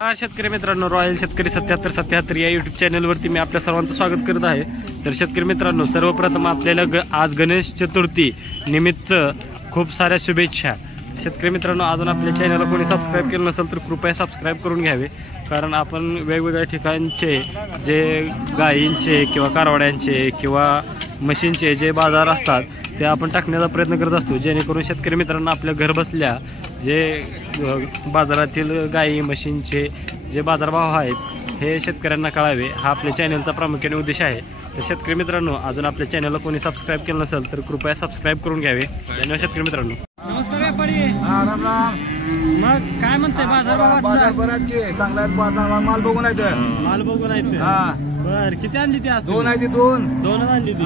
शेतकरी मित्रांनो, रॉयल शेतकरी 7777 या यूट्यूब चॅनलवरती मी आपल्या सर्वांचं स्वागत करत आहे। तर शेतकरी मित्रांनो, सर्वप्रथम आपल्याला आज गणेश चतुर्थी निमित्त खूप साऱ्या शुभेच्छा। शेतकरी मित्रांनो, अजून आपल्या चॅनलला कोणी सबस्क्राईब केलं नसेल तर कृपया सबस्क्राईब करून घ्यावे, कारण आपण वेगवेगळ्या ठिकाणचे जे गायींचे किंवा कारवाड्यांचे किंवा म्हशींचे जे बाजार असतात ते आपण टाकण्याचा प्रयत्न करत असतो, जेणेकरून शेतकरी मित्रांना आपल्या घर बसल्या जे बाजारातील गायी म्हशींचे जे बाजारभाव आहेत हे शेतकऱ्यांना कळावे, हा आपल्या चॅनलचा प्रामुख्याने उद्देश आहे। तर शेतकरी मित्रांनो, अजून आपल्या चॅनलला कोणी सबस्क्राईब केलं नसेल तर कृपया सबस्क्राईब करून घ्यावे। धन्यवाद शेतकरी मित्रांनो। नमस्कार व्यापारी। राम राम। मग काय म्हणते बाजार बराच की चांगला बाजार माल बघून आहे माल बघून आहे बर किती आणली ती आज? दोन आहे ती दोनच आणली ती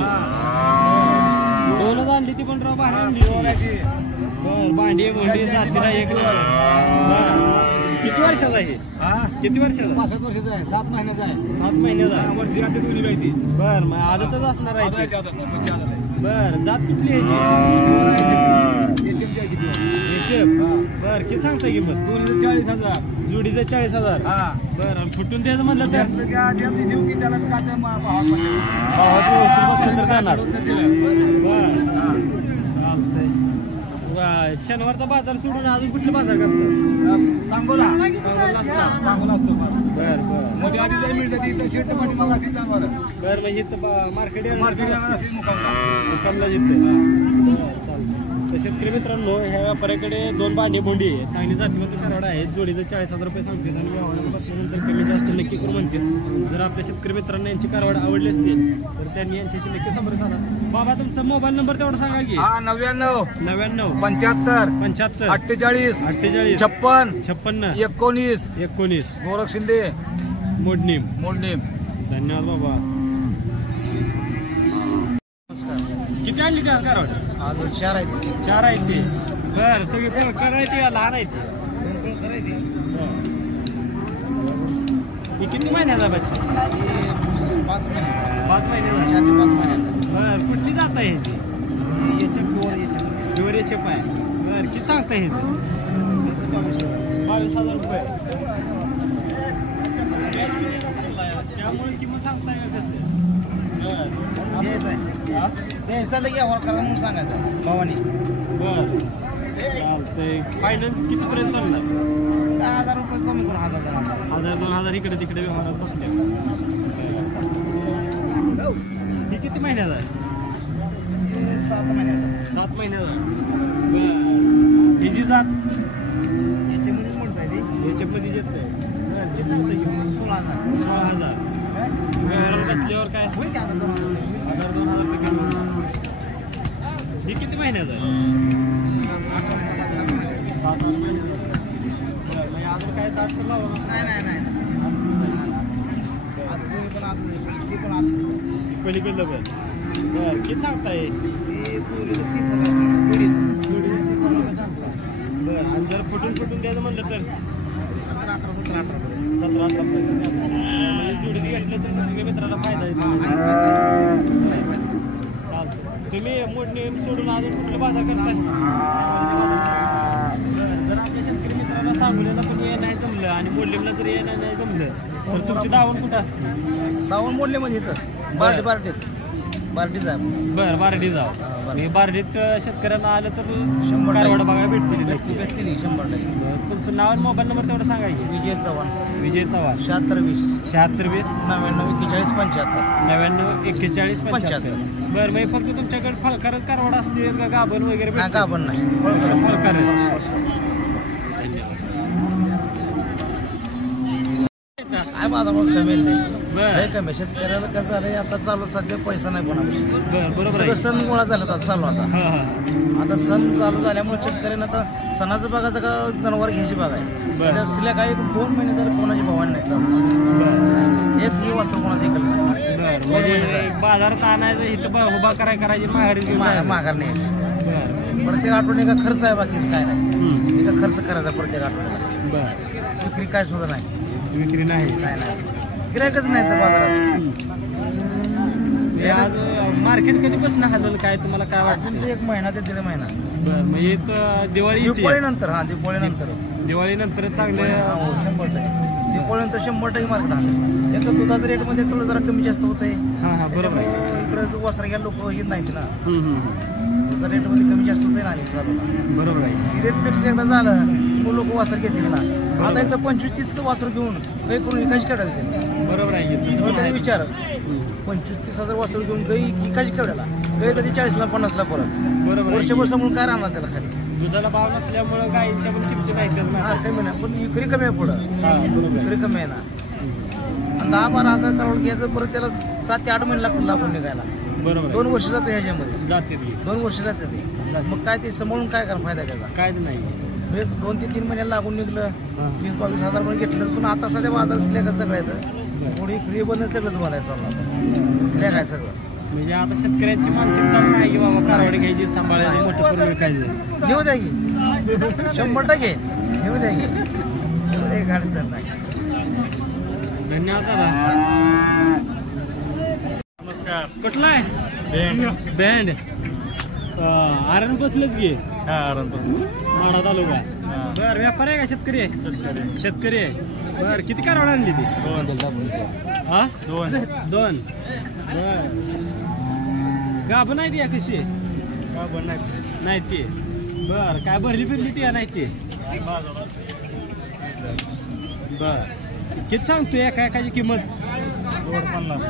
दोनच आणली ती पण राव बाहेर आणली बर भांडी मोंडी जातीला एक किती वर्षाचा आहे? किती वर्षाचा? 5 वर्षाचा आहे, 7 महिन्याचा आहे। 7 महिन्याचा वर्षी आता दोन्ही बाई ती बर मग आदतच असणार आहे बर जात कुठली याची? बर किती सांगता किंमत? दोन्हीचं 40,000 जोडीचं 40,000 बर फुटून द्यायचं म्हणलं तर देऊ की त्याला काय शनिवारचा बाजार सोडून अजून कुठले बाजार करतो? सांगोला असतो बर बर मध्ये आधी जर मिळतं तिथं शेट पाठी मग असतील जाणार बर म्हणजे इथं मार्केट असतील मुकामला जिथं चालतं। तर शेतकरी मित्रांनो, ह्या व्यापाऱ्याकडे दोन भांडी भोंडी आहे, चांगली जातीवरती कारवाड आहेत, जोडीचं 40,000 रुपये सांगतात आणि व्यवहाराला बसल्यानंतर कमी जास्त नक्की करू म्हणतील। जर आपल्या शेतकरी मित्रांना यांची कारवाड आवडली असतील तर त्यांनी यांच्याशी नक्की संपर्क साधा। बाबा तुमचा मोबाईल नंबर तेवढा सांगा की? 99 75 75 48 56 56 19 गोरख शिंदे मोडणीम। धन्यवाद बाबा। किती आणली त्या कारवाड? आज 4 आहे 4 आहेत ते बर सगळी करायची लहान आहे ते ही किती महिन्याचा बच्चा? 5 महिने 5 महिन्याचा 4 ते 5 महिन्याचा बर कुठली जात आहे ह्याची? प्युअर याचे पाय बर किती सांगता ह्याचं? 22,000 रुपये त्यामुळे किंमत सांगताय का कसं? म्हणून सांगायचं भावानी बर चालतंय। फायनल कितीपर्यंत सोडणार? 1000 रुपये कमी करून 1000-2000 इकडे तिकडे व्यवहारात बसले। ही किती महिन्याचा आहे? 7 महिन्याचा 7 महिन्याचा बर ही जी जात याच्यामध्येच म्हणताय ती याच्यामध्ये येत आहे किती सांगताय की? 16,000 व्यवहाराला बसल्यावर काय होईल की? 1000-2000 रुपये। ही किती महिन्याचा आहे? 7 महिन्याचा अजून काय तास तर लावा? नाही पलीकडलं पण बर किती सांगताय? 30,000 बर आणि जर फुटून द्यायचं म्हणलं तर 17-18 जोडी घेतलं तर सगळ्या मित्राला फायदा आहे। तुम्ही मोडणी सोडून अजून कुठले बाजार करताय? जर आपल्या शेतकरी मित्राला सांगोल्याला पण ये नाही जमलं आणि मोडलीला जर ये नाही जमलं तर तुमची दावण कुठं असते? दावण मोडले म्हणजे इथंच बार्टीच आहे बरं बार्डी जाऊ मी बार्डीत शेतकऱ्यांना आलं तर 100 कारवाड बघायला भेटतील भेटतील 100%। तुमचं नाव आणि मोबाईल नंबर तेवढं सांगा की? विजय चव्हाण 7620 7620 99 41 75 99 41 बरं मग फक्त तुमच्याकडे फलकारच कारवाड असते का गाभण वगैरे? गाभण नाही काय माझा मग कमी नाही कमी शेतकऱ्याला कसं झालंय आता चालू सध्या पैसा नाही कोणाला बरोबर सण गोळा झाला चालू आता सण चालू झाल्यामुळे शेतकऱ्यांना आता सणाचं बघायचं का जनावर घ्यायची बघाय सिल्या काही 2 महिने झाले कोणाची भावानी नाही चालू एक ही वस्त्र कोणाची म्हणजे बाजारात आणायचं इथं उभा करायची माघार नाही प्रत्येक आठवडे का खर्च आहे बाकीचं काय नाही इथं खर्च करायचा प्रत्येक आठवड्याला विक्री काय सुद्धा नाही विक्री नाही काय नाही गिरायकच नाही तर बाजारात। आज मार्केट कधीपासून हललं काय तुम्हाला काय वाटतं? 1 महिना ते 1.5 महिना बरं म्हणजे दिवाळी नंतर दिवाळीनंतर चांगले 100% दिवाळीनंतर 100% मार्केट आलं. एक तर दुधाच्या रेटमध्ये थोडं जरा कमी जास्त होत आहे. हां बरोबर आहे. इकडे वस्त्र घ्या लोक येत नाहीत ना, दुधाच्या रेटमध्ये कमी जास्त होत आहे ना. आणि चालू बरोबर आहे. रेट फिक्स एकदा झालं मग लोक वासर घेतील ना. आता एकदा 25-30 वासर घेऊन काही करून विकायची काढायला बरोबर आहे. कधी विचार 25-30 हजार वासर घेऊन गाई विकायची काढायला गाई तर 40ला 50ला परत बरोबर. वर्षभर समोर काय राहणार त्याला खाली. दुधाला भाव नसल्यामुळे गायींच्या पण किमती नाही हा कमी नाही पण विक्री कमी आहे पुढं. बरोबर. विक्री कमी आहे ना. आणि 10-12 हजार करोड घ्यायचं परत त्याला 7 ते 8 महिने लागतील लागून निघायला. बरोबर 2 वर्ष जाते ह्याच्यामध्ये. जाते 2 वर्ष जाते ते. मग काय ते सांभाळून काय करा फायदा त्याचा. कायच नाही. 2 ते 3 महिन्याला लागून निघलं 20-22 हजार पण घेतलं. पण आता सध्या बाजार स्लॅग सगळं येतं थोडी फ्री बंद सगळंच बोलायचं चाललं. स्लॅग आहे सगळं. म्हणजे आता शेतकऱ्यांची मानसिकता नाही की बाबा कारवड घ्यायची सांभाळायची मोठं करून विकायचं. घेऊ द्या की 100% घेऊ द्या की एक अडचण नाही. धन्यवाद दादा. नमस्कार. कुठला आहे बँड आरण बसलंच की माडा तालुका. बर व्यापारी आहे का शेतकरी आहे? शेतकरी आहे. बर किती कारवड आणली ती? 2 बर गाभण आहे ती या कशी नाही ती. बर काय भरली फिरली ती या नाही ती? बर किती सांगतोय एकाची किंमत? 50.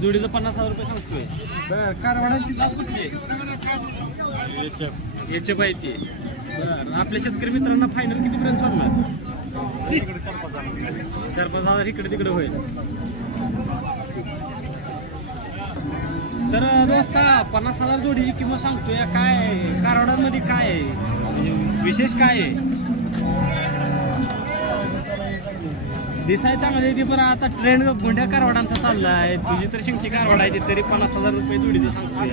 जोडीचं 50,000 रुपये सांगतोय. बर कारवाड्यांची जात कुठली आहे? याचे पाहिजे. बर आपल्या शेतकरी मित्रांना फायनल कितीपर्यंत सोडणार? 4-5 हजार इकडे तिकडे होईल. तर दोस्ता 50,000 जोडी किंमत सांगतोय. काय कारवाड्यांमध्ये काय आहे म्हणजे विशेष काय आहे? दिसाय चांगलं आहे ती पण आता ट्रेंड मोठ्या कारवाडांचा चालला आहे. तुझी तर शिंगची कारवाड आहे तरी 50,000 रुपये जोडी ते सांगतोय.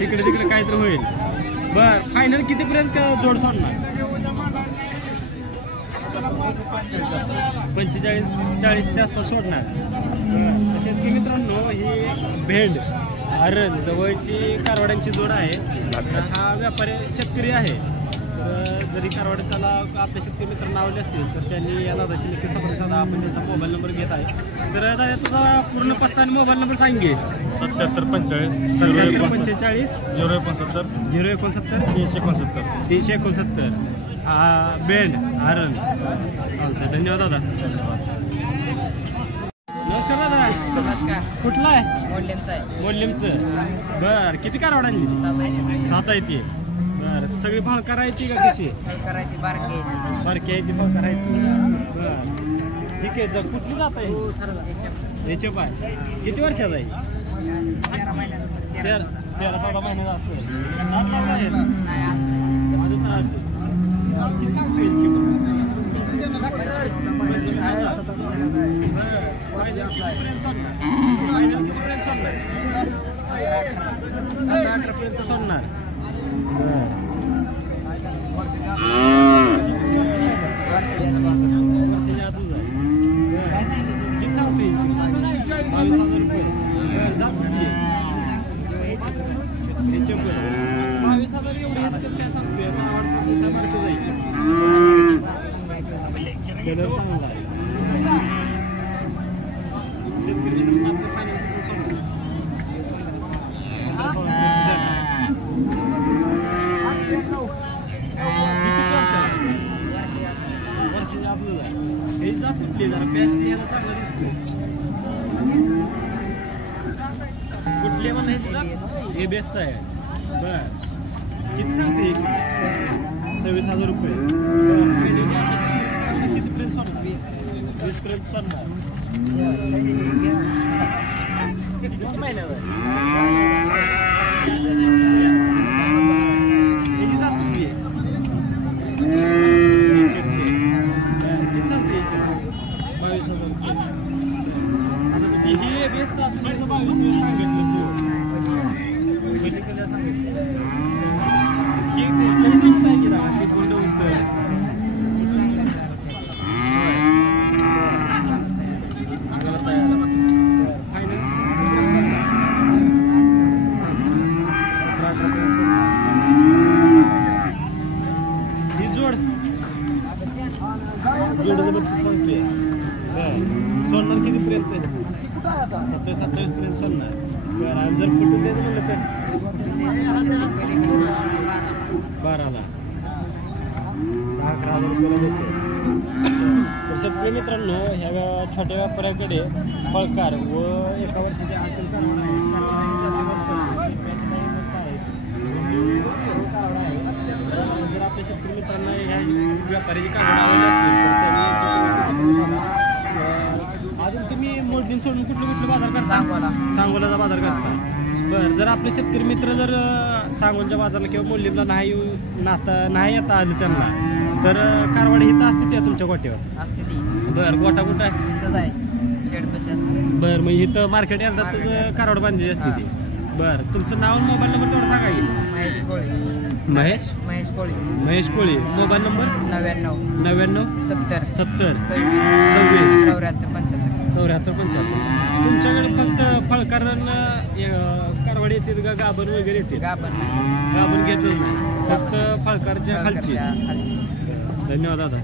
तिकडे तिकडे काय तर होईल. बर फायनल कितीपर्यंत जोड सोडणार? 45-40च्या आसपास सोडणार. शेतकरी मित्रांनो ही भेंड हरण जवळची कारवाड्यांची जोड आहे. हा व्यापारी शेतकरी आहे. तर जरी कारवाड त्याला आपल्या शेतकरी मित्रांना आवडले असतील तर त्यांनी या दादाशी नक्की संपर्क साधा. आपण त्यांचा मोबाईल नंबर घेत आहे. तर दादा तुझा पूर्ण पत्ता आणि मोबाईल नंबर सांगे. 7745 45 069 069 369 बेंड आरण. चालतंय धन्यवाद दादा. नमस्कार दादा. नमस्कार. कुठला आहे? मोडलेमचा आहे. मोडलिमचं. बर किती कारवाड आणली? 7 आहे ती. बर सगळी भाव करायची का कशी? करायची बारकी आहे. बारकी आहे ती भाव करायची. बर ठीक आहे. जर कुठली जात आहे? याचे पाय किती वर्षाचा आहे? 13 महिन्याचा. 13-14 महिन्याचा असेल. दात लावला आहे ना? अजून तर असेल. किती सांगतोय किंमत? 17-18 पर्यंत सोडणार. वर्षाच्या आतच आहे. किती सांगतोय? 22,000 रुपये. जात कुठली? 22,000 एवढे काय सांगतोय? सारखं जाईल. चांगला आहे. शेतकरी आपलं फायनल सोडणार. वर्षाच्या आपलं आहे. हे जात कुठली जरा पॅच याला चांगला दिसतो. कुठली म्हणायचं हे बेस्टचं आहे. बर किती सांगते? 26,000 रुपये. कितीपर्यंत सोडणार? 20 पर्यंत सोडणार. किती महिन्यावर किती जात कुठली आहे? किती सांगते? 22,000 रुपये. हे बेस्ट असून 22,000 सांगितलं तू. तरी शिकता आहे की ना ते गोंड होतं. फायनल जोडीचं 32 सांगतोय. बरं सोडणार कितीपर्यंत 27-28 पर्यंत सोडणार. बरं आणि जर फुटून द्यायचं म्हणलं तर 12ला 10-11 हजार रुपयाला बसेल. तर शेतकरी मित्रांनो ह्या छोट्या व्यापाऱ्याकडे फळकार व एका वर्षाच्या आतील कारवड आहे. जर आपल्या शेतकरी मित्रांना ह्या व्यापाऱ्याची कारवड आवडली असतील तर त्यांनी अजून तुम्ही मोडीन सोडून कुठले कुठले बाजार करता? सांगोलाचा बाजार करता. बरं जर आपले शेतकरी मित्र जर सांगोलच्या बाजारला किंवा मोडलीला नाही येता आलं त्यांना तर कारवाड इथं असते त्या तुमच्या गोट्यावर असते ती बरं गोटा कुठं आहे? इथंच आहे शेड कशी असते. बरं मग इथं मार्केट यार्डातच कारवाड बांधलेली असते ती. बरं तुमचं नाव आणि मोबाईल नंबर तेवढं सांगा की. महेश कोळी महेश महेश कोळी मोबाईल नंबर 99 70 70 26 74 75. तुमच्याकडे फक्त फळकार कारवाड येतील का गाभण वगैरे येतील? गाभण घेतच नाही फक्त फळकारच्या खालची. धन्यवाद दादा.